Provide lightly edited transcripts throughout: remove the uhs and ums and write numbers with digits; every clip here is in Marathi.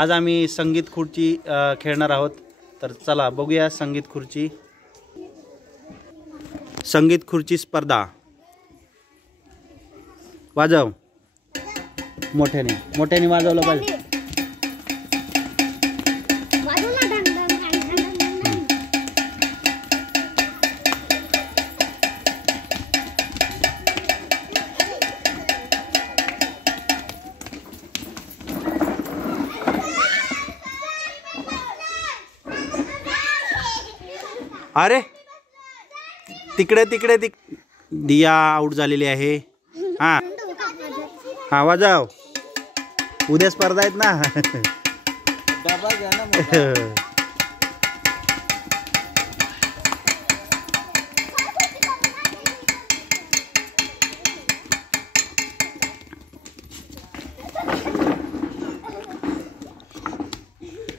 आज आम्ही संगीत खुर्ची खेळणार आहोत. तर चला बघूया संगीत खुर्ची स्पर्धा. वाजव, मोठ्याने वाजवलं पाहिजे. अरे तिकडे दिया आउट झालेली आहे. हा वाजव, उद्या स्पर्धा आहेत ना.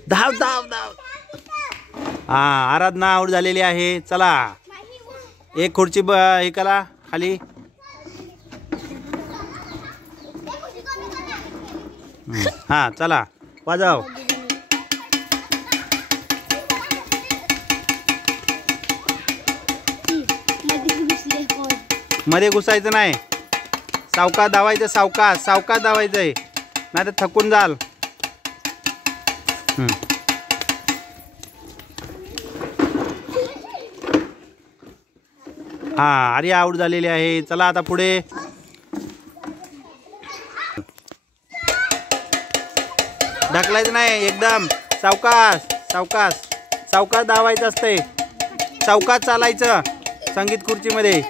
धाव धाव धाव. हा आराधना आउट झालेली आहे. चला एक खुर्ची हे करा खाली. हा चला वाजव. मध्ये घुसायचं नाही. सावकाश धावायचं, सावकाश धावायचंय, नाही तर थकून जाल. हा आर्या आउट झालेली आहे. चला आता पुढे. ढकलायचं नाही, एकदम सावकाश धावायचं असतंय. सावकाश चालायचं संगीत खुर्चीमध्ये.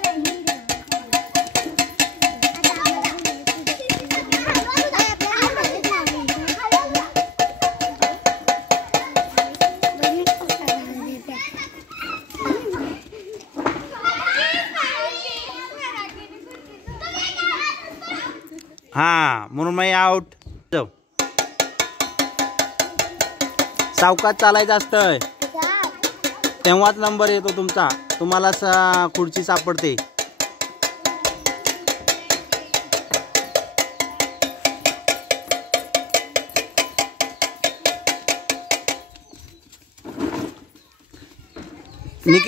हा म्हणून मी आउट. सावकाश चालायचं असतंय, तेव्हाच नंबर येतो तुमचा. तुम्हाला खुर्ची सापडते.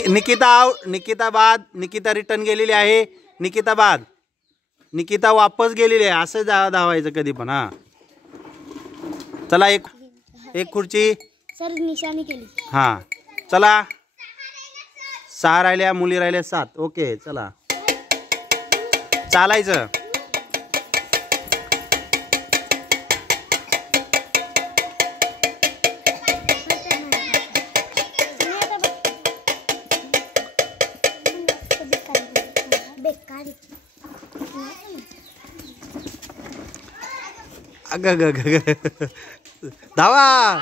निकिता आउट. निकिता रिटर्न गेलेली आहे. निकिता वापस गेलेली आहे. असं धावायचं कधी पण. हा चला एक खुर्ची सर निशाणी केली. हा चला 6 राहिल्या, मुली राहिल्या 7. ओके चला चालायचं. धावा.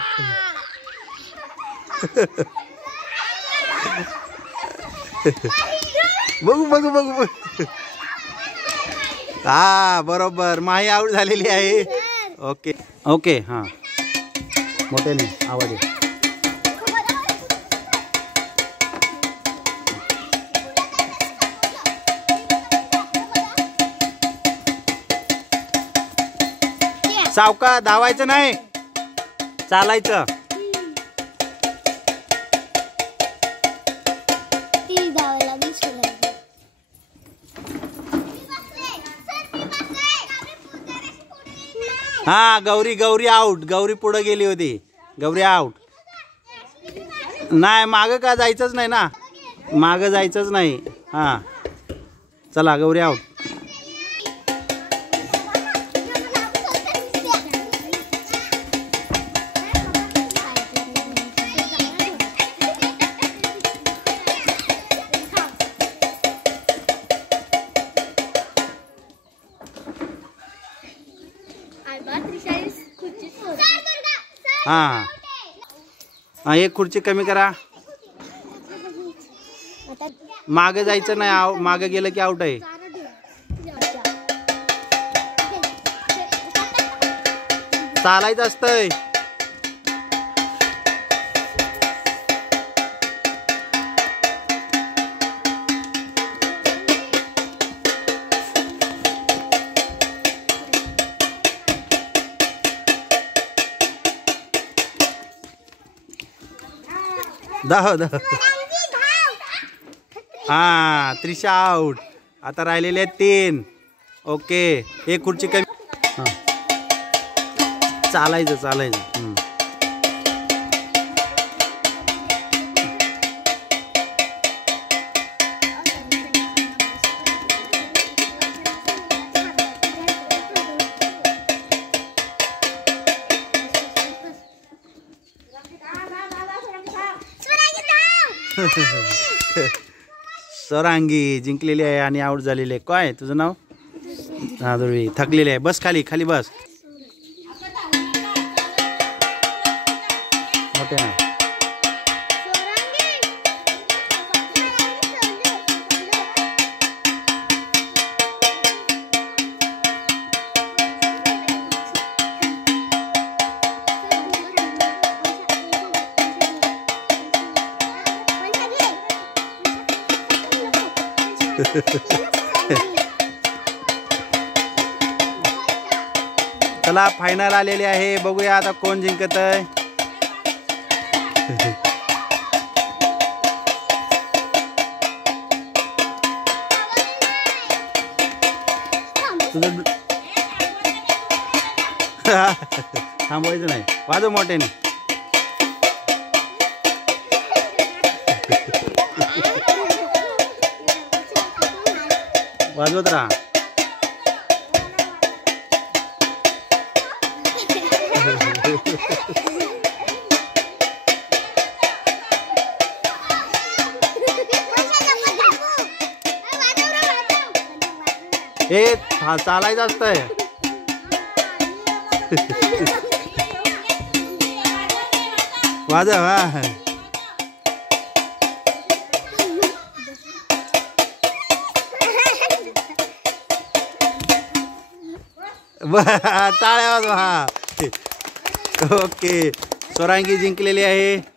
बघू. हा बरोबर, माही आउट झालेली आहे. ओके हा मोठ्याने आवाज आहे. सावकाश धावायचं नाही, चालायचं. हा गौरी आउट. गौरी पुढे गेली होती. गौरी आउट. नाही मागं का जायचंच नाही ना, मागं जायचंच नाही. हा चला गौरी आउट. हा एक खुर्ची कमी करा. मागे जायचं नाही, मागे गेलं की आउट आहे. चालायचं असतंय. धाव धाव. हा त्रिशा आउट. आता राहिलेले आहेत 3. ओके एक खुर्ची कमी. हां चालायचं चालायचं. स्वरांगी जिंकलेली आहे आणि आउट झालेली आहे. काय तुझं नाव? हा ध्रुवी. थकलेली आहे. बस खाली खाली बस. मोठे ना. चला फायनल आलेली आहे. बघूया आता कोण जिंकत आहे. थांबवायचं नाही. वाजव मोठ्याने. वाजवत राहा. हे चालायचं असतंय. वाजव. हा टाळ्या वाजवा. हा ओके स्वरांगी जिंकलेली आहे.